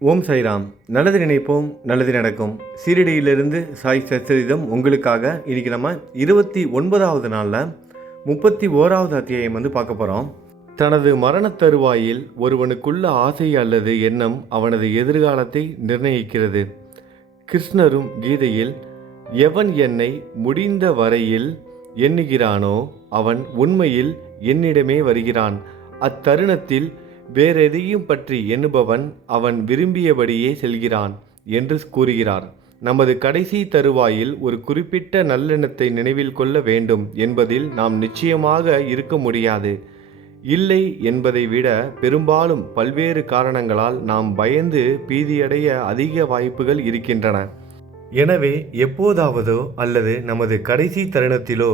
ஓம் சைராம் நல்லது நினைப்போம் நல்லது நடக்கும். சீரடியிலிருந்து சாய் சச்சரிதம் உங்களுக்காக இன்றைக்கி நம்ம இருபத்தி ஒன்பதாவது நாளில் முப்பத்தி ஓராவது அத்தியாயம் வந்து பார்க்க போகிறோம் தனது மரணத் தருவாயில் ஒருவனுக்குள்ள ஆசை அல்லது எண்ணம் அவனது எதிர்காலத்தை நிர்ணயிக்கிறது. கிருஷ்ணரும் கீதையில் எவன் என்னை முடிந்த வரையில் எண்ணுகிறானோ அவன் உண்மையில் என்னிடமே வருகிறான். அத்தருணத்தில் வேறெதையும் பற்றி எண்ணுபவன் அவன் விரும்பியபடியே செல்கிறான் என்று கூறுகிறார். நமது கடைசி தருவாயில் ஒரு குறிப்பிட்ட நல்லெண்ணத்தை நினைவில் கொள்ள வேண்டும் என்பதில் நாம் நிச்சயமாக இருக்க முடியாது. இல்லை என்பதை விட பெரும்பாலும் பல்வேறு காரணங்களால் நாம் பயந்து பீதியடைய அதிக வாய்ப்புகள் இருக்கின்றன. எனவே எப்போதாவதோ அல்லது நமது கடைசி தருணத்திலோ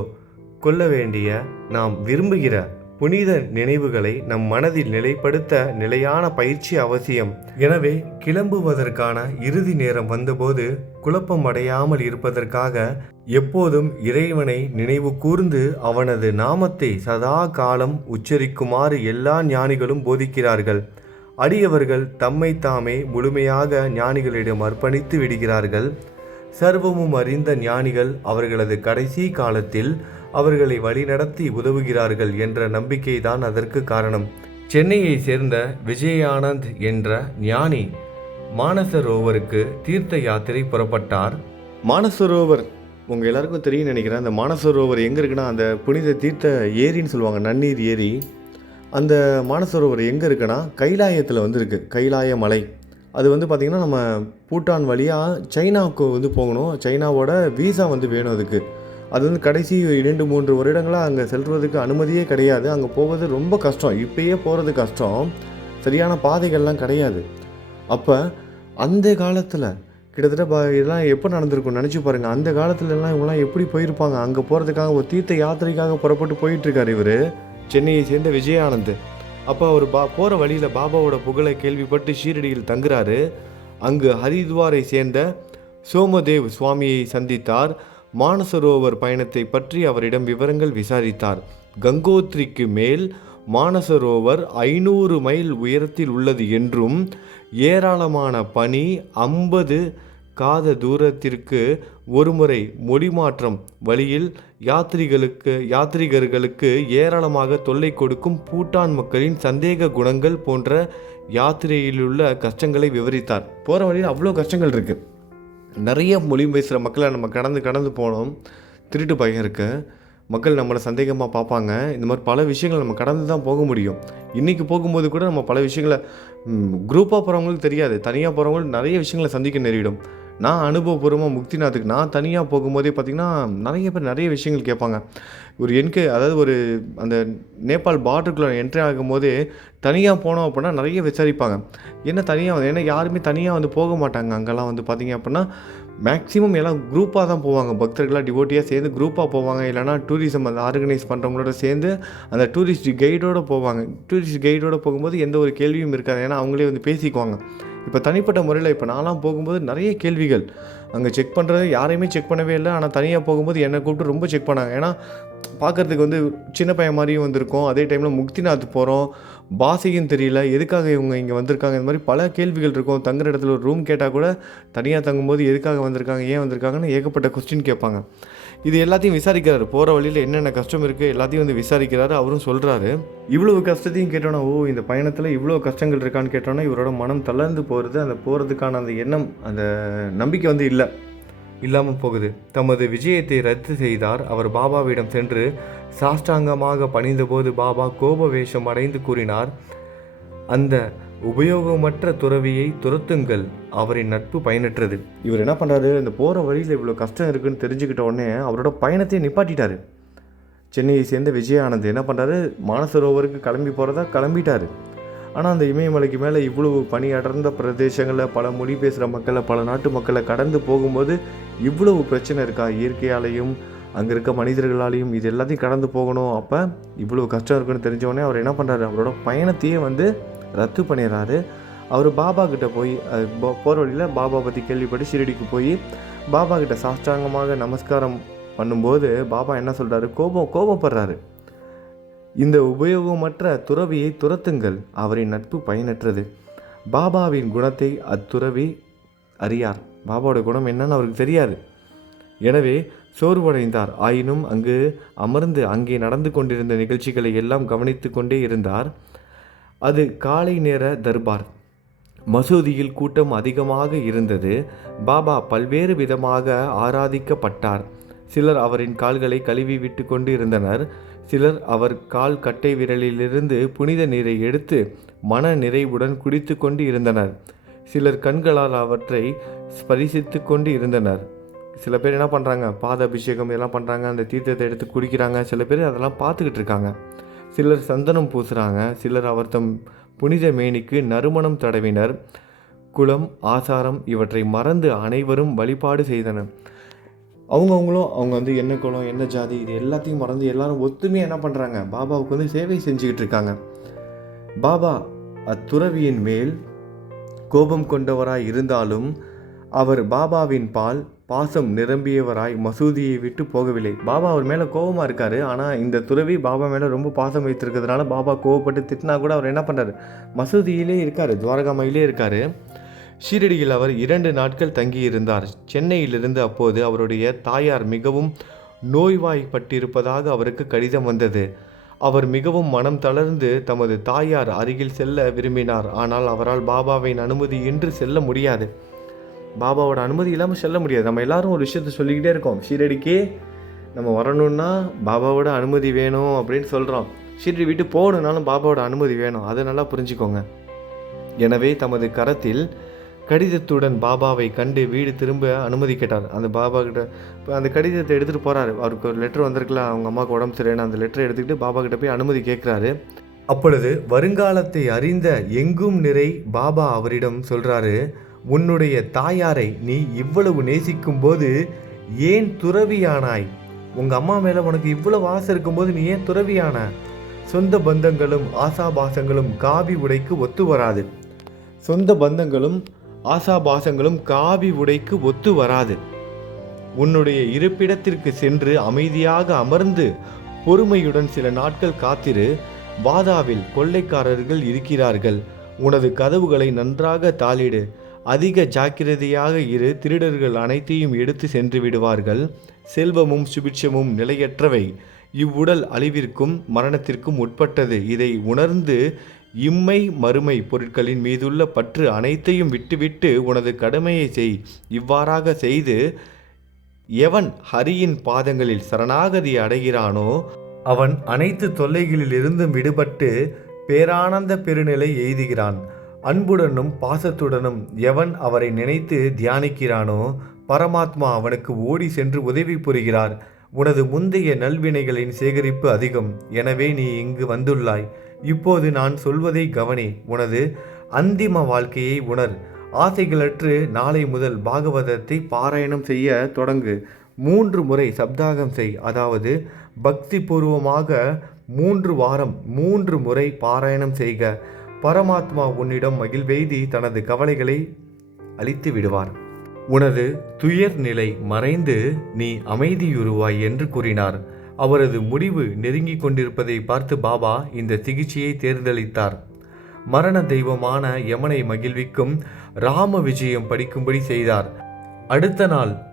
கொள்ள வேண்டிய நாம் விரும்புகிற புனித நினைவுகளை நம் மனதில் நிலைப்படுத்த நிலையான பயிற்சி அவசியம். எனவே கிளம்புவதற்கான இறுதி நேரம் வந்தபோது குழப்பம் அடையாமல் இருப்பதற்காக எப்போதும் இறைவனை நினைவு கூர்ந்து அவனது நாமத்தை சதா காலம் உச்சரிக்குமாறு எல்லா ஞானிகளும் போதிக்கிறார்கள். அடியவர்கள் தம்மை தாமே முழுமையாக ஞானிகளிடம் அர்ப்பணித்து விடுகிறார்கள். சர்வமும் அறிந்த ஞானிகள் அவர்களது கடைசி காலத்தில் அவர்களை வழிநடத்தி உதவுகிறார்கள் என்ற நம்பிக்கைதான் அதற்கு காரணம். சென்னையை சேர்ந்த விஜயானந்த் என்ற ஞானி மானசரோவருக்கு தீர்த்த யாத்திரை புறப்பட்டார். மானசரோவர் உங்கள் எல்லாருக்கும் தெரியும் நினைக்கிறேன். அந்த மானசரோவர் எங்கே இருக்குன்னா அந்த புனித தீர்த்த ஏரின்னு சொல்லுவாங்க நன்னீர் ஏரி. அந்த மானசரோவர் எங்கே இருக்குன்னா கைலாயத்தில் வந்து இருக்குது கைலாய மலை. அது வந்து பார்த்திங்கன்னா நம்ம பூட்டான் வழியாக சைனாவுக்கு வந்து போகணும். சைனாவோட வீசா வந்து வேணும் அதுக்கு. அது வந்து கடைசி இரண்டு மூன்று வருடங்களாக அங்கே செல்வதற்கு அனுமதியே கிடையாது. அங்கே போவது ரொம்ப கஷ்டம். இப்பயே போகிறது கஷ்டம். சரியான பாதைகள்லாம் கிடையாது. அப்போ அந்த காலத்தில் கிட்டத்தட்ட பா இதெல்லாம் எப்போ நடந்திருக்கும் நினச்சி பாருங்கள் அந்த காலத்துலலாம் இவங்களாம் எப்படி போயிருப்பாங்க? அங்கே போகிறதுக்காக ஒரு தீர்த்த யாத்திரைக்காக புறப்பட்டு போயிட்டுருக்கார் இவர். சென்னையை சேர்ந்த விஜயானந்த். அப்போ அவர் பா போகிற வழியில் பாபாவோட புகழை கேள்விப்பட்டு ஷீரடியில் தங்குறாரு. அங்கு ஹரித்வாரை சேர்ந்த சோமதேவ் சுவாமியை சந்தித்தார். மானசரோவர் பயணத்தை பற்றி அவரிடம் விவரங்கள் விசாரித்தார். கங்கோத்ரிக்கு மேல் மானசரோவர் ஐநூறு மைல் உயரத்தில் உள்ளது என்றும் ஏராளமான பனி ஐம்பது காத தூரத்திற்கு ஒருமுறை மொழி மாற்றம் வழியில் யாத்ரிகளுக்கு யாத்ரிகர்களுக்கு ஏராளமாக தொல்லை கொடுக்கும் பூட்டான் மக்களின் சந்தேக குணங்கள் போன்ற யாத்திரையிலுள்ள கஷ்டங்களை விவரித்தார். போகிற வழியில் அவ்வளோ கஷ்டங்கள் இருக்குது நிறைய மொழி பேசுகிற மக்களை நம்ம கடந்து கடந்து போனோம். திருட்டு பயம் இருக்குது மக்கள் நம்மளை சந்தேகமாக பார்ப்பாங்க. இந்த மாதிரி பல விஷயங்கள் நம்ம கடந்து தான் போக முடியும். இன்றைக்கி போகும்போது கூட நம்ம பல விஷயங்களை குரூப்பாக போகிறவங்களுக்கு தெரியாது. தனியாக போகிறவங்களுக்கு நிறைய விஷயங்களை சந்திக்க நேரிடும். நான் அனுபவபூர்வமாக முக்திநாத்துக்கு நான் தனியாக போகும்போதே பார்த்திங்கன்னா நிறைய பேர் நிறைய விஷயங்கள் கேட்பாங்க. ஒரு என்கு அதாவது ஒரு அந்த நேபாள் பார்டருக்குள்ளே என்ட்ரி ஆகும்போதே தனியாக போனோம் அப்படின்னா நிறைய விசாரிப்பாங்க. என்ன தனியாக வந்து ஏன்னா யாருமே தனியாக வந்து போக மாட்டாங்க. அங்கெல்லாம் வந்து பார்த்திங்க அப்படின்னா மேக்ஸிமம் எல்லாம் குரூப்பாக தான் போவாங்க. பக்தர்களாக டிவோட்டியாக சேர்ந்து குரூப்பாக போவாங்க. இல்லைனா டூரிசம் அந்த ஆர்கனைஸ் பண்ணுறவங்களோட சேர்ந்து அந்த டூரிஸ்ட் கைடோடு போவாங்க. டூரிஸ்ட் கைடோடு போகும்போது எந்த ஒரு கேள்வியும் இருக்காது. ஏன்னா அவங்களே வந்து பேசிக்குவாங்க. இப்போ தனிப்பட்ட முறையில் இப்போ நான்லாம் போகும்போது நிறைய கேள்விகள். அங்கே செக் பண்ணுறது யாரையுமே செக் பண்ணவே இல்லை. ஆனால் தனியாக போகும்போது என்னை கூப்பிட்டு ரொம்ப செக் பண்ணாங்க. ஏன்னா பார்க்குறதுக்கு வந்து சின்ன பையன் மாதிரியும் வந்திருக்கோம். அதே டைமில் முக்திநாத் போகிறோம். பாசையும் தெரியல. எதுக்காக இவங்க இங்கே வந்திருக்காங்க? இந்த மாதிரி பல கேள்விகள் இருக்கும். தங்குற இடத்துல ஒரு ரூம் கேட்டால் கூட தனியாக தங்கும்போது எதுக்காக வந்திருக்காங்க? ஏன் வந்திருக்காங்கன்னு ஏகப்பட்ட கொஸ்டின் கேட்பாங்க. இது எல்லாத்தையும் விசாரிக்கிறாரு. போகிற வழியில் என்னென்ன கஷ்டம் இருக்குது எல்லாத்தையும் வந்து விசாரிக்கிறாரு. அவரும் சொல்கிறாரு இவ்வளவு கஷ்டத்தையும் கேட்டோன்னா ஓ இந்த பயணத்தில் இவ்வளோ கஷ்டங்கள் இருக்கான்னு கேட்டோன்னா இவரோட மனம் தளர்ந்து போகிறது அந்த போகிறதுக்கான அந்த எண்ணம் அந்த நம்பிக்கை வந்து இல்லை. இல்லாமல் போகுது. தமது விஜயத்தை ரத்து செய்தார். அவர் பாபாவிடம் சென்று சாஷ்டாங்கமாக பணிந்தபோது பாபா கோப வேஷம் அடைந்து கூறினார். அந்த உபயோகமற்ற துறவியை துரத்துங்கள் அவரின் நட்பு பயனற்றது. இவர் என்ன பண்ணுறாரு இந்த போகிற வழியில் இவ்வளோ கஷ்டம் இருக்குன்னு தெரிஞ்சுக்கிட்ட உடனே அவரோட பயணத்தை நிப்பாட்டிட்டாரு. சென்னையை சேர்ந்த விஜயானந்த் என்ன பண்ணுறாரு மானசரோவருக்கு கிளம்பி போகிறதா கிளம்பிட்டார். ஆனால் அந்த இமயமலைக்கு மேலே இவ்வளவு பனி அடர்ந்த பிரதேசங்களில் பல மொழி பேசுகிற மக்களை பல நாட்டு மக்களை கடந்து போகும்போது இவ்வளவு பிரச்சனை இருக்கா? இயற்கையாலையும் அங்கே இருக்க மனிதர்களாலையும் இது எல்லாத்தையும் கடந்து போகணும். அப்போ இவ்வளோ கஷ்டம் இருக்குன்னு தெரிஞ்சவொடனே அவர் என்ன பண்ணுறாரு அவரோட பயணத்தையே வந்து ரத்து பண்ணிடுறாரு. அவர் பாபா கிட்ட போய் போகிற வழியில் பாபா பற்றி கேள்விப்பட்டு ஷிரடிக்கு போய் பாபா கிட்ட சாஷ்டாங்கமாக நமஸ்காரம் பண்ணும்போது பாபா என்ன சொல்கிறாரு கோபம் கோபப்படுறாரு. இந்த உபயோகமற்ற துறவியை துரத்துங்கள். அவரின் நட்பு பயனற்றது. பாபாவின் குணத்தை அத்துறவி அறியார். பாபாவோட குணம் என்னன்னு அவருக்கு தெரியாது. எனவே சோர்வடைந்தார். ஆயினும் அங்கு அமர்ந்து அங்கே நடந்து கொண்டிருந்த நிகழ்ச்சிகளை எல்லாம் கவனித்து கொண்டே இருந்தார். அது காலை நேர தர்பார். மசூதியில் கூட்டம் அதிகமாக இருந்தது. பாபா பல்வேறு விதமாக ஆராதிக்கப்பட்டார். சிலர் அவரின் கால்களை கழுவி விட்டு கொண்டு இருந்தனர் சிலர் அவர் கால் கட்டை விரலிலிருந்து புனித நீரை எடுத்து மன நிறைவுடன் குடித்து கொண்டு இருந்தனர் சிலர் கண்களால் அவற்றை ஸ்பரிசித்து கொண்டு இருந்தனர் சில பேர் என்ன பண்ணுறாங்க பாத அபிஷேகம் இதெல்லாம் பண்ணுறாங்க அந்த தீர்த்தத்தை எடுத்து குடிக்கிறாங்க. சில பேர் அதெல்லாம் பார்த்துக்கிட்டு இருக்காங்க. சிலர் சந்தனம் பூசுகிறாங்க சிலர் அவர்தம் புனித மேனிக்கு நறுமணம் தடவினர். குலம் ஆசாரம் இவற்றை மறந்து அனைவரும் வழிபாடு செய்தனர். அவங்கவுங்களும் அவங்க வந்து என்ன குலம் என்ன ஜாதி இது எல்லாத்தையும் மறந்து எல்லாரும் ஒத்துமையாக என்ன பண்ணுறாங்க பாபாவுக்கு வந்து சேவை செஞ்சுக்கிட்டு இருக்காங்க. பாபா அத்துறவியின் மேல் கோபம் கொண்டவராய் இருந்தாலும் அவர் பாபாவின் பால் பாசம் நிரம்பியவராய் மசூதியை விட்டு போகவில்லை. பாபா அவர் மேலே கோபமாக இருக்காரு. ஆனால் இந்த துறவி பாபா மேலே ரொம்ப பாசம் வைத்திருக்கிறதுனால பாபா கோவப்பட்டு திட்டினா கூட அவர் என்ன பண்ணுறாரு மசூதியிலே இருக்கார் துவாரகாமையிலே இருக்கார். ஷீரடியில் அவர் இரண்டு நாட்கள் தங்கியிருந்தார். சென்னையிலிருந்து அப்போது அவருடைய தாயார் மிகவும் நோய்வாய்ப்பட்டிருப்பதாக அவருக்கு கடிதம் வந்தது. அவர் மிகவும் மனம் தளர்ந்து தமது தாயார் அருகில் செல்ல விரும்பினார். ஆனால் அவரால் பாபாவின் அனுமதியின்றி செல்ல முடியாது. பாபாவோட அனுமதி இல்லாமல் செல்ல முடியாது. நம்ம எல்லாரும் ஒரு விஷயத்த சொல்லிக்கிட்டே இருக்கோம். ஷீரடிக்கு நம்ம வரணும்னா பாபாவோட அனுமதி வேணும் அப்படின்னு சொல்கிறோம் ஷீரடி விட்டு போகணுன்னாலும் பாபாவோட அனுமதி வேணும். அதை நல்லா புரிஞ்சுக்கோங்க. எனவே தமது கரத்தில் கடிதத்துடன் பாபாவை கண்டு வீடு திரும்ப அனுமதி கேட்டார். அந்த பாபா கிட்ட இப்போ அந்த கடிதத்தை எடுத்துகிட்டு போகிறாரு அவருக்கு ஒரு லெட்டர் வந்திருக்குல்ல அவங்க அம்மாவுக்கு உடம்பு சரியான அந்த லெட்டரை எடுத்துக்கிட்டு பாபா கிட்ட போய் அனுமதி கேட்குறாரு அப்பொழுது வருங்காலத்தை அறிந்த எங்கும் நிறை பாபா அவரிடம் சொல்கிறாரு உன்னுடைய தாயாரை நீ இவ்வளவு நேசிக்கும் போது ஏன் துறவியானாய்? உங்கள் அம்மா மேலே உனக்கு இவ்வளவு ஆசை இருக்கும்போது நீ ஏன் துறவியான? சொந்த பந்தங்களும் ஆசாபாசங்களும் காவி உடைக்கு ஒத்து வராது. சொந்த பந்தங்களும் ஆசாபாசங்களும் காவி உடைக்கு ஒத்து வராது. உன்னுடைய இருப்பிடத்திற்கு சென்று அமைதியாக அமர்ந்து பொறுமையுடன் சில நாட்கள் காத்திரு. வாதாவில் கொள்ளைக்காரர்கள் இருக்கிறார்கள். உனது கதவுகளை நன்றாக தாளிடு. அதிக ஜாக்கிரதையாக இரு திருடர்கள் அனைத்தையும் எடுத்து சென்று விடுவார்கள். செல்வமும் சுபிட்சமும் நிலையற்றவை. இவ்வுடல் அழிவிற்கும் மரணத்திற்கும் உட்பட்டது. இதை உணர்ந்து இம்மை மறுமை பொருட்களின் மீதுள்ள பற்று அனைத்தையும் விட்டுவிட்டு உனது கடமையை செய். இவ்வாறாக செய்து எவன் ஹரியின் பாதங்களில் சரணாகதி அடைகிறானோ அவன் அனைத்து தொல்லைகளிலிருந்தும் விடுபட்டு பேரானந்த பெருநிலை எய்துகிறான். அன்புடனும் பாசத்துடனும் எவன் அவரை நினைத்து தியானிக்கிறானோ பரமாத்மா அவனுக்கு ஓடி சென்று உதவி புரிகிறார். உனது முந்தைய நல்வினைகளின் சேகரிப்பு அதிகம். எனவே நீ இங்கு வந்துள்ளாய். இப்போது நான் சொல்வதை கவனி. உனது அந்திம வாழ்க்கையை உணர். ஆசைகளற்று நாளை முதல் பாகவதத்தை பாராயணம் செய்ய தொடங்கு. மூன்று முறை சப்தாகம் செய். அதாவது பக்தி பூர்வமாக மூன்று வாரம் மூன்று முறை பாராயணம் செய்க. பரமாத்மா உன்னிடம் மகிழ்வெய்தி தனது கவலைகளை அழித்து விடுவார். உனது துயர் நிலை மறைந்து நீ அமைதியுருவாய் என்று கூறினார். அவரது முடிவு நெருங்கிக் கொண்டிருப்பதை பார்த்து பாபா இந்த சிகிச்சையை தேர்ந்தளித்தார். மரண தெய்வமான யமனை மகிழ்விக்கும் ராம விஜயம் படிக்கும்படி செய்தார். அடுத்த நாள்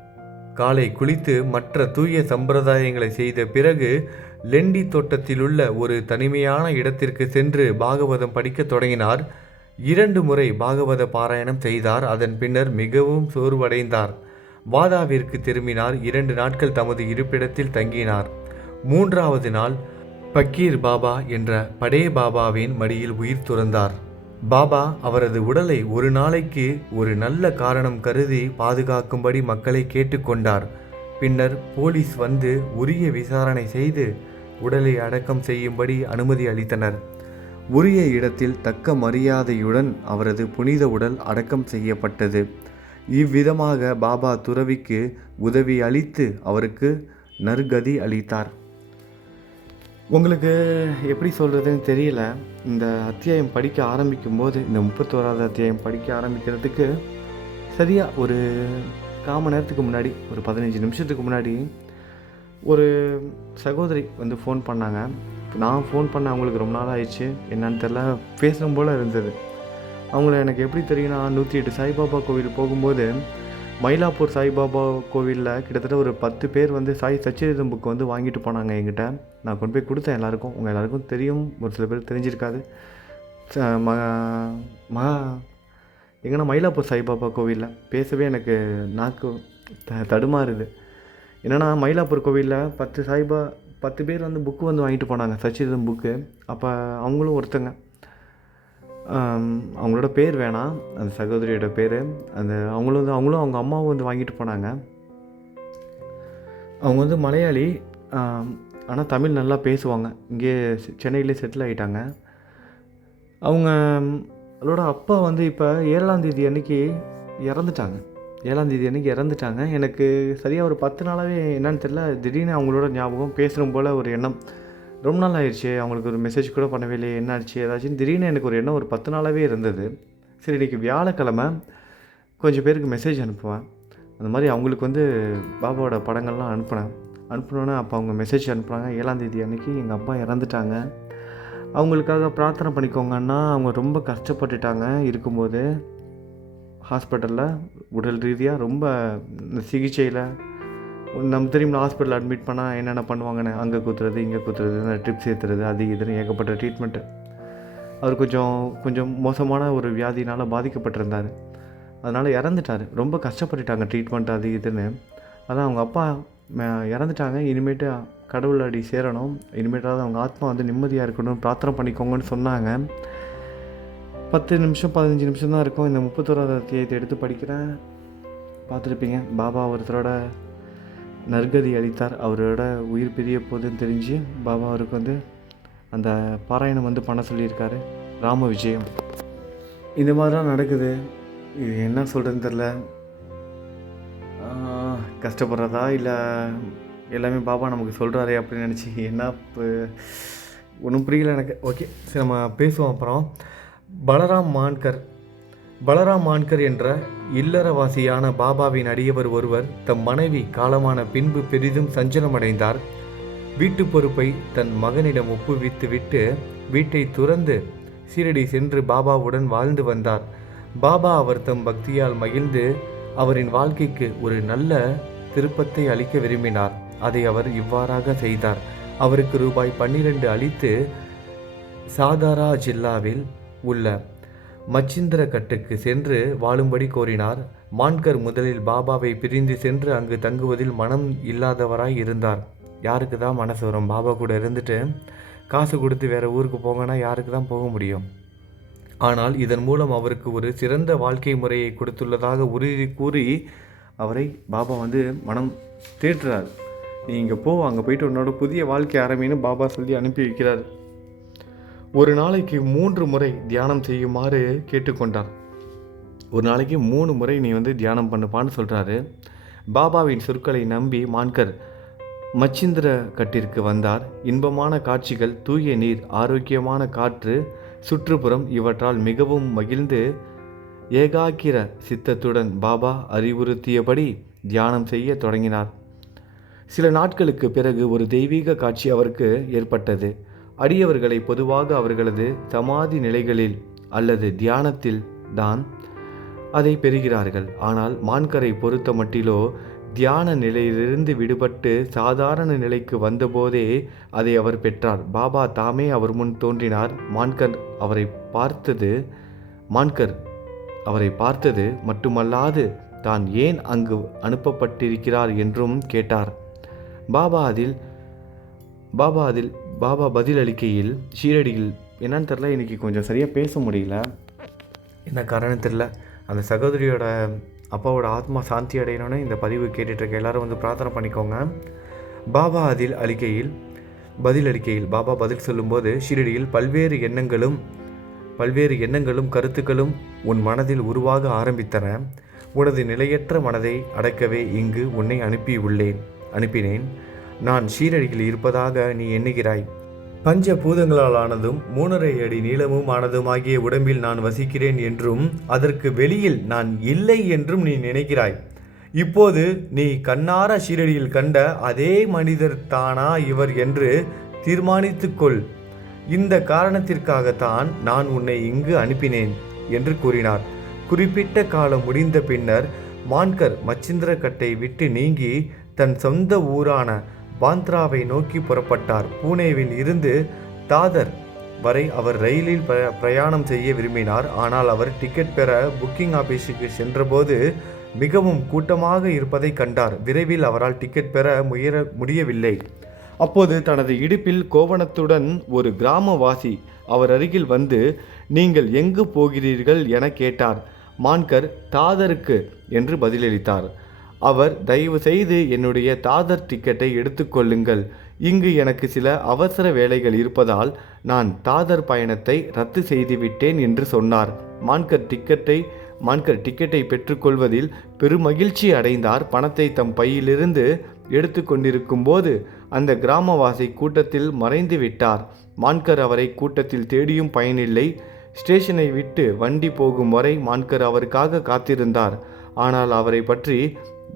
காலை குளித்து மற்ற தூய சம்பிரதாயங்களை செய்த பிறகு லெண்டி தோட்டத்திலுள்ள ஒரு தனிமையான இடத்திற்கு சென்று பாகவதம் படிக்கத் தொடங்கினார். இரண்டு முறை பாகவத பாராயணம் செய்தார். அதன் பின்னர் மிகவும் சோர்வடைந்தார். வாதாவிற்கு திரும்பினார். இரண்டு நாட்கள் தமது இருப்பிடத்தில் தங்கினார். மூன்றாவது நாள் பக்கீர் பாபா என்ற படே பாபாவின் மடியில் உயிர் துறந்தார். பாபா அவரது உடலை ஒரு நாளைக்கு ஒரு நல்ல காரணம் கருதி பாதுகாக்கும்படி மக்களை கேட்டுக்கொண்டார். பின்னர் போலீஸ் வந்து உரிய விசாரணை செய்து உடலை அடக்கம் செய்யும்படி அனுமதி அளித்தனர். உரிய இடத்தில் தக்க மரியாதையுடன் அவரது புனித உடல் அடக்கம் செய்யப்பட்டது. இவ்விதமாக பாபா துறவிக்கு உதவி அளித்து அவருக்கு நற்கதி அளித்தார். உங்களுக்கு எப்படி சொல்கிறதுன்னு தெரியல. இந்த அத்தியாயம் படிக்க ஆரம்பிக்கும் போது இந்த முப்பத்தோராவது அத்தியாயம் படிக்க ஆரம்பிக்கிறதுக்கு சரியாக ஒரு கால் மணி நேரத்துக்கு முன்னாடி ஒரு பதினஞ்சு நிமிஷத்துக்கு முன்னாடி ஒரு சகோதரி வந்து ஃபோன் பண்ணாங்க. நான் ஃபோன் பண்ண அவங்களுக்கு ரொம்ப நாள் ஆயிடுச்சு. என்னன்னு தெரில பேசணும் போல் இருந்தது. அவங்கள எனக்கு எப்படி தெரியும்னா நூற்றி எட்டு சாய்பாபா கோவில் போகும்போது மயிலாப்பூர் சாய்பாபா கோவிலில் கிட்டத்தட்ட ஒரு பத்து பேர் வந்து சாய் சச்சிரிதம் புக் வந்து வாங்கிட்டு போனாங்க என்கிட்ட. நான் கொண்டு போய் கொடுத்தேன் எல்லாருக்கும். உங்கள் எல்லாருக்கும் தெரியும். ஒரு சில பேர் தெரிஞ்சிருக்காது. ச- ம மகா எங்கன்னா மயிலாப்பூர் சாய்பாபா கோவிலில் பேசவே எனக்கு நாக்கு த தடுமாறுது. என்னென்னா மயிலாப்பூர் கோவிலில் பத்து சாய்பா பத்து பேர் வந்து புக்கு வந்து வாங்கிட்டு போனாங்க. சச்சிதம் புக்கு அப்போ அவங்களும் ஒருத்தங்க. அவங்களோட பேர் வேணாம். அந்த சகோதரியோட பேர். அந்த அவங்களும் வந்து அவங்களும் அவங்க அம்மாவும் வந்து வாங்கிட்டு போனாங்க. அவங்க வந்து மலையாளி. ஆனால் தமிழ் நல்லா பேசுவாங்க. இங்கே சென்னையிலே செட்டில் ஆகிட்டாங்க அவங்க அவளோட அப்பா வந்து இப்போ ஏழாம் தேதி அன்னைக்கு இறந்துட்டாங்க. ஏழாந்தேதி அன்றைக்கி இறந்துட்டாங்க. எனக்கு சரியாக ஒரு பத்து நாளாகவே என்னன்னு தெரில திடீர்னு அவங்களோட ஞாபகம் பேசுகிறோம் போல் ஒரு எண்ணம். ரொம்ப நாள் ஆயிடுச்சு அவங்களுக்கு ஒரு மெசேஜ் கூட பண்ணவே இல்லையே. என்ன ஆச்சு? ஏதாச்சும் திடீர்னு எனக்கு ஒரு எண்ணம் ஒரு பத்து நாளாகவே இருந்தது. சரி இன்றைக்கி வியாழக்கிழமை கொஞ்சம் பேருக்கு மெசேஜ் அனுப்புவேன். அந்த மாதிரி அவங்களுக்கு வந்து பாபாவோட படங்கள்லாம் அனுப்புனேன். அனுப்பினோன்னே அப்போ அவங்க மெசேஜ் அனுப்புனாங்க. ஏழாந்தேதி அன்றைக்கி எங்கள் அப்பா இறந்துட்டாங்க. அவங்களுக்காக பிரார்த்தனை பண்ணிக்கோங்கன்னா அவங்க ரொம்ப கஷ்டப்பட்டுட்டாங்க இருக்கும்போது. ஹாஸ்பிட்டலில் உடல் ரீதியாக ரொம்ப இந்த சிகிச்சையில் நம்ம தெரியுமா ஹாஸ்பிட்டல் அட்மிட் பண்ணால் என்னென்ன பண்ணுவாங்கன்னு அங்கே குத்துறது இங்கே குத்துறது இந்த ட்ரிப்ஸ் ஏற்றுறது அது இதுன்னு ஏகப்பட்ட ட்ரீட்மெண்ட்டு அவர் கொஞ்சம் கொஞ்சம் மோசமான ஒரு வியாதினால் பாதிக்கப்பட்டிருந்தார். அதனால் இறந்துட்டார். ரொம்ப கஷ்டப்பட்டுட்டாங்க ட்ரீட்மெண்ட் அது இதுன்னு. அதான் அவங்க அப்பா ம- இறந்துட்டாங்க. இனிமேட்டு கடவுள் அடி சேரணும். இனிமேட்டாவது அவங்க ஆத்மா வந்து நிம்மதியாக இருக்கணும் பிரார்த்தனை பண்ணிக்கோங்கன்னு சொன்னாங்க. பத்து நிமிஷம் பதினஞ்சு நிமிஷம் தான் இருக்கும். இந்த முப்பத்தோராவது அத்தியாயத்தை எடுத்து படிக்கிறேன். பார்த்துருப்பீங்க. பாபா ஒருத்தரோட நற்கதி அளித்தார். அவரோட உயிர் பிரிய போதுன்னு தெரிஞ்சு பாபா அவருக்கு வந்து அந்த பாராயணம் வந்து பண்ண சொல்லியிருக்காரு. ராம விஜயம். இந்த மாதிரிலாம் நடக்குது. இது என்ன சொல்கிறதுன்னு தெரில கஷ்டப்படுறதா இல்லை எல்லாமே பாபா நமக்கு சொல்கிறாரே அப்படின்னு நினச்சி என்ன இப்போ ஒன்றும் புரியல எனக்கு. ஓகே சரி நம்ம பேசுவோம் அப்புறம். பலராம் மான்கர். பலராம் மான்கர் என்ற இல்லறவாசியான பாபாவின் அடியவர் ஒருவர் தம் மனைவி காலமான பின்பு பெரிதும் சஞ்சலமடைந்தார். வீட்டு பொறுப்பை தன் மகனிடம் ஒப்புவித்துவிட்டு வீட்டை துறந்து சீரடி சென்று பாபாவுடன் வாழ்ந்து வந்தார். பாபா அவர் தம் பக்தியால் மகிழ்ந்து அவரின் வாழ்க்கைக்கு ஒரு நல்ல திருப்பத்தை அளிக்க விரும்பினார். அதை அவர் இவ்வாறாக செய்தார். அவருக்கு ரூபாய் பன்னிரண்டு அளித்து சாதாரா ஜில்லாவில் உள்ள மச்சிந்திரகட்டுக்கு சென்று வாழும்படி கோரினார். மான்கர் முதலில் பாபாவை பிரிந்து சென்று அங்கு தங்குவதில் மனம் இல்லாதவராய் இருந்தார். யாருக்கு தான் மனசு வரும்? பாபா கூட இருந்துட்டு காசு கொடுத்து வேற ஊருக்கு போங்கன்னா யாருக்கு தான் போக முடியும்? ஆனால் இதன் மூலம் அவருக்கு ஒரு சிறந்த வாழ்க்கை முறையை கொடுத்துள்ளதாக உறுதி கூறி அவரை பாபா வந்து மனம் தேற்றுறார். நீ இங்கே போ அங்கே போயிட்டு உன்னோட புதிய வாழ்க்கை ஆரம்பின்னு பாபா சொல்லி அனுப்பி வைக்கிறார். ஒரு நாளைக்கு மூன்று முறை தியானம் செய்யுமாறு கேட்டுக்கொண்டார். ஒரு நாளைக்கு மூணு முறை நீ வந்து தியானம் பண்ணுப்பான்னு சொல்கிறாரு பாபாவின் சொற்களை நம்பி மான்கர் மச்சிந்திர கட்டிற்கு வந்தார். இன்பமான காட்சிகள் தூய நீர் ஆரோக்கியமான காற்று சுற்றுப்புறம் இவற்றால் மிகவும் மகிழ்ந்து ஏகாக்கிர சித்தத்துடன் பாபா அறிவுறுத்தியபடி தியானம் செய்ய தொடங்கினார். சில நாட்களுக்கு பிறகு ஒரு தெய்வீக காட்சி அவருக்கு ஏற்பட்டது. அடியவர்களை பொதுவாக அவர்களது சமாதி நிலைகளில் அல்லது தியானத்தில் தான் அதை பெறுகிறார்கள். ஆனால் மான்கரை பொறுத்த மட்டிலோ தியான நிலையிலிருந்து விடுபட்டு சாதாரண நிலைக்கு வந்தபோதே அதை அவர் பெற்றார். பாபா தாமே அவர் முன் தோன்றினார். மான்கர் அவரை பார்த்தது மான்கர் அவரை பார்த்தது மட்டுமல்லாது தான் ஏன் அங்கு அனுப்பப்பட்டிருக்கிறார் என்றும் கேட்டார். பாபா அதில் பாபா அதில் பாபா பதில் அளிக்கையில் ஷீரடியில் என்னன்னு தெரில இன்னைக்கு கொஞ்சம் சரியாக பேச முடியல. என்ன காரணம் தெரில அந்த சகோதரியோட அப்பாவோட ஆத்மா சாந்தி அடையணும்னு இந்த பதிவு கேட்டுட்ருக்க எல்லோரும் வந்து பிரார்த்தனை பண்ணிக்கோங்க. பாபா அதில் அளிக்கையில் பதில் அளிக்கையில் பாபா பதில் சொல்லும்போது ஷீரடியில் பல்வேறு எண்ணங்களும் பல்வேறு எண்ணங்களும் கருத்துக்களும் உன் மனதில் உருவாக ஆரம்பித்தன. உனது நிலையற்ற மனதை அடக்கவே இங்கு உன்னை அனுப்பியுள்ளேன் அனுப்பினேன். நான் ஷீரடியில் இருப்பதாக நீ எண்ணுகிறாய். பஞ்ச பூதங்களால் ஆனதும் மூணரை அடி நீளமும் ஆனதும் ஆகிய உடம்பில் நான் வசிக்கிறேன் என்றும் அதற்கு வெளியில் நான் இல்லை என்றும் நீ நினைக்கிறாய். இப்போது நீ கண்ணார ஷீரடியில் கண்ட அதே மனிதர் தானா இவர் என்று தீர்மானித்துக்கொள் இந்த காரணத்திற்காகத்தான் நான் உன்னை இங்கு அனுப்பினேன் என்று கூறினார். குறிப்பிட்ட காலம் முடிந்த பின்னர் மான்கர் மச்சிந்திரகட்டை விட்டு நீங்கி தன் சொந்த ஊரான பாந்த்ராவை நோக்கி புறப்பட்டார். பூனேவில் இருந்து தாதர் வரை அவர் ரயிலில் பிரயாணம் செய்ய விரும்பினார். ஆனால் அவர் டிக்கெட் பெற புக்கிங் ஆபீஸுக்கு சென்றபோது மிகவும் கூட்டமாக இருப்பதை கண்டார். விரைவில் அவரால் டிக்கெட் பெற முயற முடியவில்லை. அப்போது தனது இடுப்பில் கோவணத்துடன் ஒரு கிராமவாசி அவர் அருகில் வந்து நீங்கள் எங்கு போகிறீர்கள்? என கேட்டார். மான்கர் தாதருக்கு என்று பதிலளித்தார். அவர் தயவு செய்து என்னுடைய தாதர் டிக்கெட்டை எடுத்துக்கொள்ளுங்கள். இங்கு எனக்கு சில அவசர வேலைகள் இருப்பதால் நான் தாதர் பயணத்தை ரத்து செய்துவிட்டேன் என்று சொன்னார். மான்கர் டிக்கெட்டை மான்கர் டிக்கெட்டை பெற்றுக்கொள்வதில் பெருமகிழ்ச்சி அடைந்தார். பணத்தை தம் பையிலிருந்து எடுத்து கொண்டிருக்கும் போது அந்த கிராமவாசி கூட்டத்தில் மறைந்து விட்டார். மான்கர் அவரை கூட்டத்தில் தேடியும் பயனில்லை. ஸ்டேஷனை விட்டு வண்டி போகும் வரை மான்கர் அவருக்காக காத்திருந்தார். ஆனால் அவரை பற்றி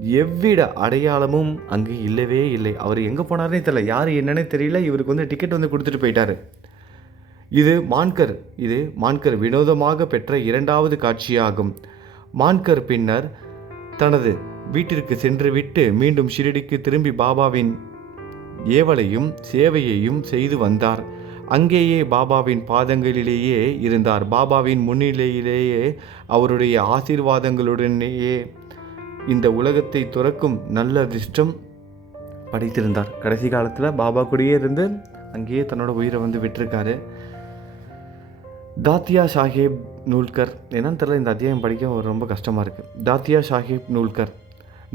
எவ்வித அடையாளமும் அங்கு இல்லவே இல்லை. அவர் எங்கே போனார்னே தெரியல. யார் என்னன்னே தெரியல. இவருக்கு வந்து டிக்கெட் வந்து கொடுத்துட்டு போயிட்டாரு. இது மான்கர் இது மான்கர் வினோதமாக பெற்ற இரண்டாவது காட்சியாகும். மான்கர் பின்னர் தனது வீட்டிற்கு சென்று விட்டு மீண்டும் ஷிரடிக்கு திரும்பி பாபாவின் ஏவலையும் சேவையையும் செய்து வந்தார். அங்கேயே பாபாவின் பாதங்களிலேயே இருந்தார். பாபாவின் முன்னிலையிலேயே அவருடைய ஆசீர்வாதங்களுடனேயே இந்த உலகத்தை துறக்கும் நல்ல அதிர்ஷ்டம் படைத்திருந்தார். கடைசி காலத்தில் பாபா கூடயே இருந்து அங்கேயே தன்னோட உயிரை வந்து விட்டிருக்காரு. தாத்தியா சாஹேப் நூல்கர் என்னன்னு தெரியல இந்த அத்தியாயம் படிக்க ஒரு ரொம்ப கஷ்டமாக இருக்குது தாத்தியா சாஹேப் நூல்கர்.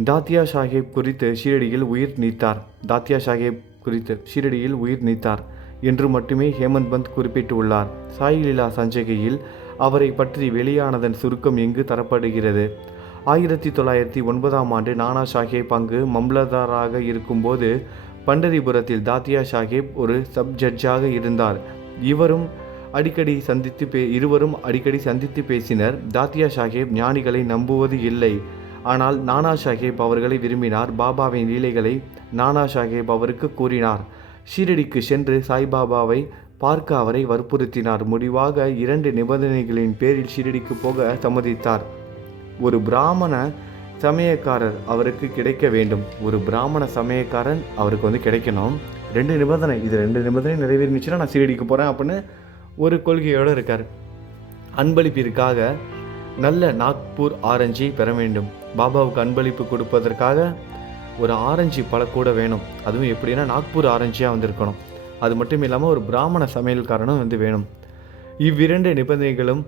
தாத்தியா சாஹேப் குறித்து ஷீரடியில் உயிர் நீத்தார். தாத்தியா சாஹேப் குறித்து ஷீரடியில் உயிர் நீத்தார் என்று மட்டுமே ஹேமந்த் பந்த் குறிப்பிட்டுள்ளார். சாய் லீலா சஞ்சிகையில் அவரை பற்றி வெளியானதன் சுருக்கம் எங்கு தரப்படுகிறது? ஆயிரத்தி தொள்ளாயிரத்தி ஒன்பதாம் ஆண்டு நானா சாஹேப் அங்கு மம்லதாராக இருக்கும்போது பண்டரிபுரத்தில் தாத்தியா சாஹேப் ஒரு சப் ஜட்ஜாக இருந்தார். இவரும் அடிக்கடி சந்தித்து பே இருவரும் அடிக்கடி சந்தித்து பேசினர். தாத்தியா சாஹேப் ஞானிகளை நம்புவது இல்லை. ஆனால் நானா சாஹேப் அவர்களை விரும்பினார். பாபாவின் லீலைகளை நானா சாஹேப் அவருக்கு கூறினார். ஷீரடிக்கு சென்று சாய்பாபாவை பார்க்க அவரை வற்புறுத்தினார். முடிவாக இரண்டு நிபந்தனைகளின் பேரில் ஷீரடிக்கு போக சம்மதித்தார். ஒரு பிராமண சமயக்காரர் அவருக்கு கிடைக்க வேண்டும். ஒரு பிராமண சமயக்காரன் அவருக்கு வந்து கிடைக்கணும். ரெண்டு நிபந்தனை. இது ரெண்டு நிபந்தனை நிறைவேறிச்சுன்னா நான் சீரடிக்கு போகிறேன் அப்படின்னு ஒரு கொள்கையோடு இருக்கார். அன்பளிப்பிற்காக நல்ல நாக்பூர் ஆரஞ்சை பெற வேண்டும். பாபாவுக்கு அன்பளிப்பு கொடுப்பதற்காக ஒரு ஆரஞ்சு பழ கூட வேணும். அதுவும் எப்படின்னா நாக்பூர் ஆரஞ்சியாக வந்திருக்கணும். அது மட்டும் இல்லாமல் ஒரு பிராமண சமையல்காரனும் வந்து வேணும். இவ்விரண்டு நிபந்தனைகளும்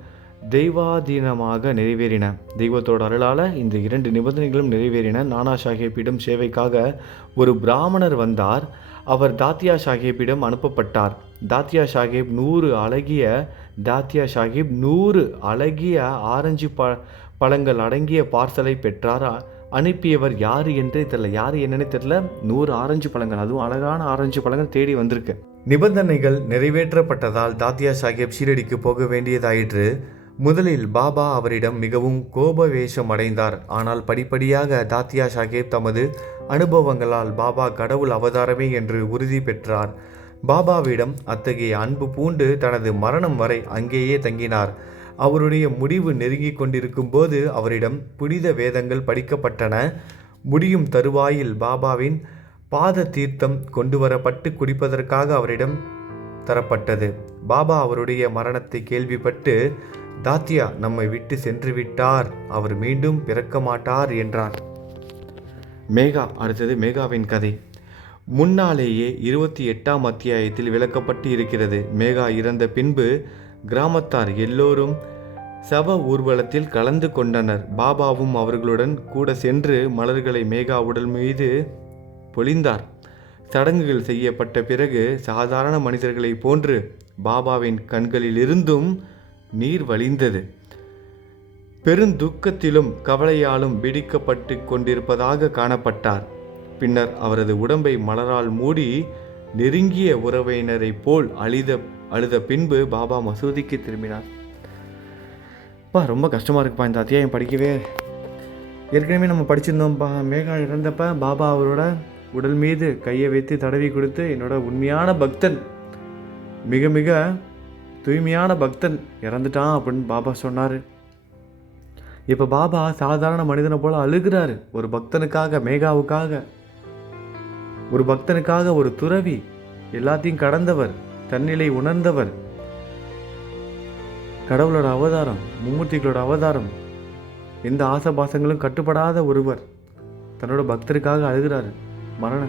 தெய்வாதீனமாக நிறைவேறின. தெய்வத்தோட அருளால் இந்த இரண்டு நிபந்தனைகளும் நிறைவேறின. நானா சாஹேப்பிடம் சேவைக்காக ஒரு பிராமணர் வந்தார். அவர் தாத்தியா சாஹேப்பிடம் அனுப்பப்பட்டார். தாத்தியா சாஹேப் நூறு அழகிய தாத்தியா சாஹிப் நூறு அழகிய ஆரஞ்சு ப பழங்கள் அடங்கிய பார்சலை பெற்றார். அனுப்பியவர் யார் என்றே தெரில யார் என்னன்னு தெரில நூறு ஆரஞ்சு பழங்கள். அதுவும் அழகான ஆரஞ்சு பழங்கள் தேடி வந்திருக்கு. நிபந்தனைகள் நிறைவேற்றப்பட்டதால் தாத்தியா சாஹேப் ஷீரடிக்கு போக வேண்டியதாயிற்று. முதலில் பாபா அவரிடம் மிகவும் கோபவேஷம் அடைந்தார் ஆனால் படிப்படியாக தாத்தியா சாஹேப் தமது அனுபவங்களால் பாபா கடவுள் அவதாரமே என்று உறுதி பெற்றார். பாபாவிடம் அத்தகைய அன்பு பூண்டு தனது மரணம் வரை அங்கேயே தங்கினார். அவருடைய முடிவு நெருங்கிக் கொண்டிருக்கும் போது அவரிடம் புனித வேதங்கள் படிக்கப்பட்டன. முடியும் தருவாயில் பாபாவின் பாத தீர்த்தம் கொண்டு வரப்பட்டு குடிப்பதற்காக அவரிடம் தரப்பட்டது. பாபா அவருடைய மரணத்தை கேள்விப்பட்டு தாத்தியா நம்மை விட்டு சென்று விட்டார் அவர் மீண்டும் பிறக்க மாட்டார் என்றார் மேகா அடுத்தது மேகாவின் கதை. முன்னாலேயே இருபத்தி எட்டாம் அத்தியாயத்தில் விளக்கப்பட்டு இருக்கிறது மேகா இறந்த பின்பு கிராமத்தார் எல்லோரும் சவ ஊர்வலத்தில் கலந்து கொண்டனர். பாபாவும் அவர்களுடன் கூட சென்று மலர்களை மேகா உடல் மீது பொழிந்தார். சடங்குகள் செய்யப்பட்ட பிறகு சாதாரண மனிதர்களைப் போன்று பாபாவின் கண்களிலிருந்தும் நீர் வழிந்தது. பெருந்துக்கத்திலும் கவலையாலும் பிடிக்கப்பட்டு கொண்டிருப்பதாக காணப்பட்டார். பின்னர் அவரது உடம்பை மலரால் மூடி நெருங்கிய உறவினரைப் போல் அழுத அழுத பின்பு பாபா மசூதிக்கு திரும்பினார். பா ரொம்ப கஷ்டமாக இருக்குப்பா இந்த அத்தியாயம் படிக்கவே. ஏற்கனவே நம்ம படிச்சிருந்தோம்ப்பா மேகா இறந்தப்ப பாபா அவரோட உடல் மீது கையை வைத்து தடவி கொடுத்து என்னோட உண்மையான பக்தன். மிக மிக தூய்மையான பக்தன் இறந்துட்டான் அப்படின்னு பாபா சொன்னார். இப்போ பாபா சாதாரண மனிதனை போல் அழுகிறாரு. ஒரு பக்தனுக்காக மேகாவுக்காக. ஒரு பக்தனுக்காக ஒரு துறவி எல்லாத்தையும் கடந்தவர் தன்னிலை உணர்ந்தவர். கடவுளோட அவதாரம் மும்மூர்த்திகளோட அவதாரம். எந்த ஆசபாசங்களும் கட்டுப்படாத ஒருவர் தன்னோட பக்தருக்காக அழுகிறாரு. மரண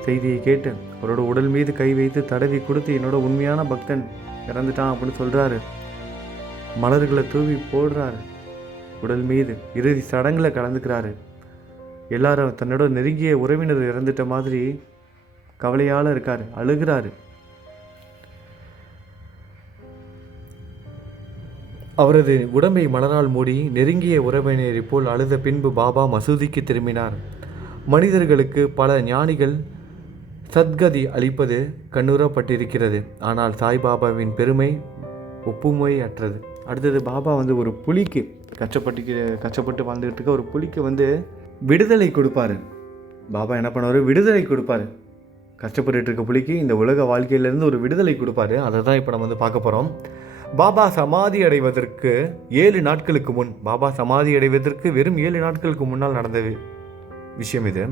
செய்தியை கேட்டு அவரோட உடல் மீது கை வைத்து தடவி கொடுத்து என்னோட உண்மையான பக்தன் இறந்துட்டான் அப்படின்னு சொல்கிறாரு மலர்களை தூவி போடுறாரு. உடல் மீது இறுதி சடங்கில் கலந்துக்கிறாரு. எல்லாரும் தன்னோட நெருங்கிய உறவினர் இறந்துட்ட மாதிரி கவலையால் இருக்கார் அழுகிறாரு. அவரது உடம்பை மலரால் மூடி நெருங்கிய உறவினரைப் போல் அழுத பின்பு பாபா மசூதிக்கு திரும்பினார். மனிதர்களுக்கு பல ஞானிகள் சத்கதி அளிப்பது கண்ணுறப்பட்டிருக்கிறது. ஆனால் சாய்பாபாவின் பெருமை ஒப்புமையற்றது. அடுத்தது பாபா வந்து ஒரு புலிக்கு கஷ்டப்பட்டு கஷ்டப்பட்டு வாழ்ந்துகிட்டு இருக்க ஒரு புலிக்கு வந்து விடுதலை கொடுப்பாரு. பாபா என்ன பண்ணுவார்? விடுதலை கொடுப்பாரு. கஷ்டப்பட்டு இருக்க புலிக்கு இந்த உலக வாழ்க்கையிலேருந்து ஒரு விடுதலை கொடுப்பாரு. அதை தான் இப்போ நம்ம வந்து பார்க்க போகிறோம் பாபா சமாதி அடைவதற்கு ஏழு நாட்களுக்கு முன் பாபா சமாதி அடைவதற்கு வெறும் ஏழு நாட்களுக்கு முன்னால் நடந்த விஷயம் இது.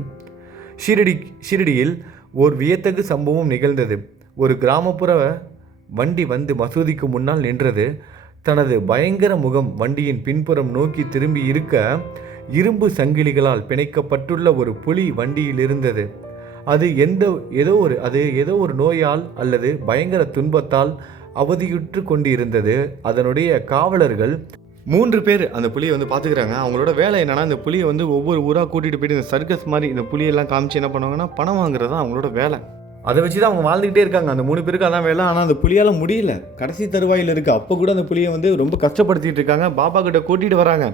ஷிரடி ஷிரடியில் ஓர் வியத்தகு சம்பவம் நிகழ்ந்தது. ஒரு கிராமப்புற வண்டி வந்து மசூதிக்கு முன்னால் நின்றது. தனது பயங்கர முகம் வண்டியின் பின்புறம் நோக்கி திரும்பி இருக்க இரும்பு சங்கிலிகளால் பிணைக்கப்பட்டுள்ள ஒரு புலி வண்டியில் இருந்தது. அது எந்த ஏதோ ஒரு அது ஏதோ ஒரு நோயால் அல்லது பயங்கர துன்பத்தால் அவதியுற்று கொண்டிருந்தது. அதனுடைய காவலர்கள் மூன்று பேர் அந்த புலியை வந்து பார்த்துக்கிறாங்க. அவங்களோட வேலை என்னென்னா இந்த புலியை வந்து ஒவ்வொரு ஊராக கூட்டிகிட்டு போயிட்டு இந்த சர்க்கஸ் மாதிரி இந்த புலியெல்லாம் காமிச்சு என்ன பண்ணுவாங்கன்னா பணம் வாங்குறது தான் அவங்களோட வேலை. அதை வச்சு தான் அவங்க வாழ்ந்துக்கிட்டே இருக்காங்க. அந்த மூணு பேருக்கு அதான் வேலை. ஆனால் அந்த புலியால் முடியல. கடைசி தருவாயில் இருக்குது அப்போ கூட அந்த புளியை வந்து ரொம்ப கஷ்டப்படுத்திட்டு இருக்காங்க. பாபா கிட்ட கூட்டிகிட்டு வராங்க.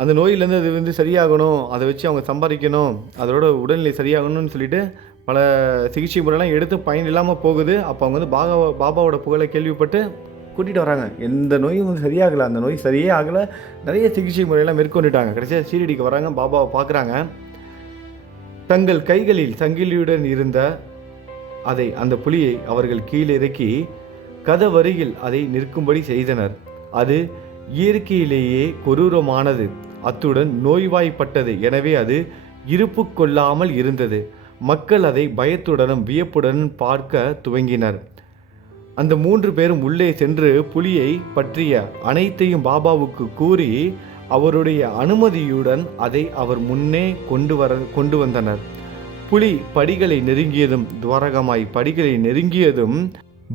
அந்த நோயிலேருந்து அது வந்து சரியாகணும். அதை வச்சு அவங்க சம்பாதிக்கணும். அதோட உடல்நிலை சரியாகணும்னு சொல்லிட்டு பல சிகிச்சை முறையெல்லாம் எடுத்து பயன் இல்லாமல் போகுது. அப்போ அவங்க வந்து பாபா பாபாவோட புகழை கேள்விப்பட்டு கூட்டிகிட்டு வராங்க. எந்த நோயும் வந்து சரியாகலை. அந்த நோய் சரியே ஆகலை. நிறைய சிகிச்சை முறையெல்லாம் மேற்கொண்டுட்டாங்க. கடைசியாக சீரடிக்கு வராங்க. பாபாவை பார்க்குறாங்க. தங்கள் கைகளில் சங்கிலியுடன் இருந்த அதை அந்த புலியை அவர்கள் கீழே இறக்கி கதவருகில் அதை நிற்கும்படி செய்தனர். அது இயற்கையிலேயே கொரூரமானது அத்துடன் நோய்வாய்ப்பட்டது. எனவே அது இருப்பு கொள்ளாமல் இருந்தது. மக்கள் அதை பயத்துடனும் வியப்புடனும் பார்க்க துவங்கினர். அந்த மூன்று பேரும் உள்ளே சென்று புலியை பற்றிய அனைத்தையும் பாபாவுக்கு கூறி அவருடைய அனுமதியுடன் அதை அவர் முன்னே கொண்டு வர கொண்டு வந்தனர். புலி படிகளை நெருங்கியதும் துவாரகமாய் படிகளை நெருங்கியதும்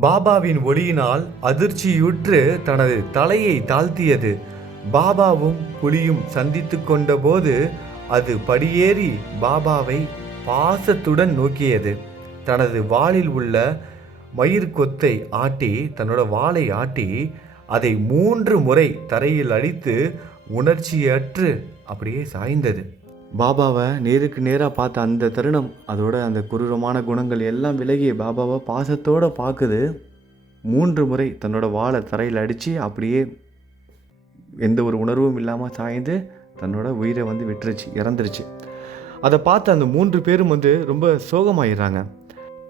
பாபாவின் ஒளியினால் அதிர்ச்சியுற்று தனது தலையை தாழ்த்தியது. பாபாவும் புலியும் சந்தித்து கொண்டபோது அது படியேறி பாபாவை பாசத்துடன் நோக்கியது. தனது வாளில் உள்ள மயிர் கொத்தை ஆட்டி தன்னோட வாளை ஆட்டி அதை மூன்று முறை தரையில் அடித்து உணர்ச்சியற்று அப்படியே சாய்ந்தது. பாபாவை நேருக்கு நேராக பார்த்த அந்த தருணம் அதோட அந்த குரூரமான குணங்கள் எல்லாம் விலகி பாபாவை பாசத்தோடு பார்க்குது. மூன்று முறை தன்னோட வாழை தரையில் அடித்து அப்படியே எந்த ஒரு உணர்வும் இல்லாமல் சாய்ந்து தன்னோட உயிரை வந்து விட்டுருச்சு இறந்துருச்சு. அதை பார்த்து அந்த மூன்று பேரும் வந்து ரொம்ப சோகமாயிடுறாங்க.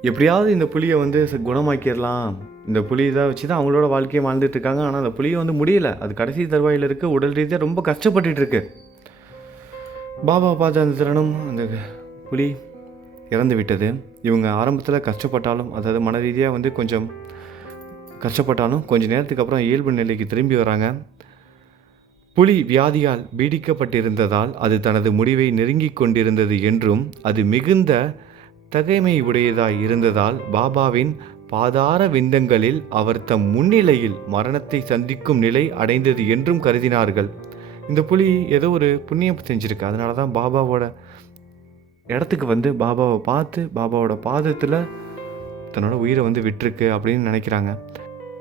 எப்படியாவது இந்த புலியை வந்து குணமாக்கிடலாம். இந்த புலி இதை வச்சு தான் அவங்களோட வாழ்க்கையை வாழ்ந்துட்டு இருக்காங்க. ஆனால் அந்த புலியை வந்து முடியல. அது கடைசி தருவாயில் இருக்குது உடல் ரீதியாக ரொம்ப கஷ்டப்பட்டுட்டு இருக்கு. பாபா பார்த்த அந்த தருணம் அந்த புலி இறந்து விட்டது. இவங்க ஆரம்பத்தில் கஷ்டப்பட்டாலும் அதாவது மன ரீதியாக வந்து கொஞ்சம் கஷ்டப்பட்டாலும் கொஞ்சம் நேரத்துக்கு அப்புறம் இயல்பு நிலைக்கு திரும்பி வராங்க. புலி வியாதியால் பீடிக்கப்பட்டிருந்ததால் அது தனது முடிவை நெருங்கிக் கொண்டிருந்தது என்றும் அது மிகுந்த தகைமை உடையதாய் இருந்ததால் பாபாவின் பாதார விந்தங்களில் அவர் தம் முன்னிலையில் மரணத்தை சந்திக்கும் நிலை அடைந்தது என்றும் கருதினார்கள். இந்த புலி ஏதோ ஒரு புண்ணியம் செஞ்சுருக்கு. அதனால தான் பாபாவோட இடத்துக்கு வந்து பாபாவை பார்த்து பாபாவோட பாதத்தில் தன்னோட உயிரை வந்து விட்டுருக்கு அப்படின்னு நினைக்கிறாங்க.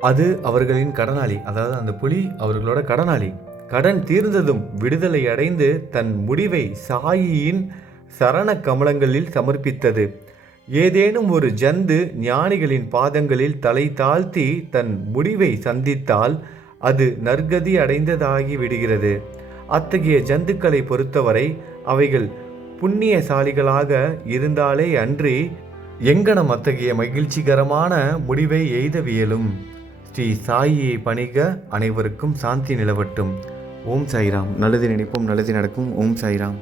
அது அவர்களின் கடனாளி. அதாவது அந்த புலி அவர்களோட கடனாளி. கடன் தீர்ந்ததும் விடுதலை அடைந்து தன் முடிவை சாயியின் சரண கமலங்களில் சமர்ப்பித்தது. ஏதேனும் ஒரு ஜந்து ஞானிகளின் பாதங்களில் தலை தாழ்த்தி தன் முடிவை சந்தித்தால் அது நற்கதி அடைந்ததாகி விடுகிறது. அத்தகைய ஜந்துக்களை பொறுத்தவரை அவைகள் புண்ணியசாலிகளாக இருந்தாலே அன்றி எங்கனம் அத்தகைய மகிழ்ச்சிகரமான முடிவை எய்தவியலும். ஸ்ரீ சாயியை பணிக அனைவருக்கும் சாந்தி நிலவட்டும். ஓம் சாய்ராம். நல்லது நினைப்போம் நல்லது நடக்கும். ஓம் சாய்ராம்.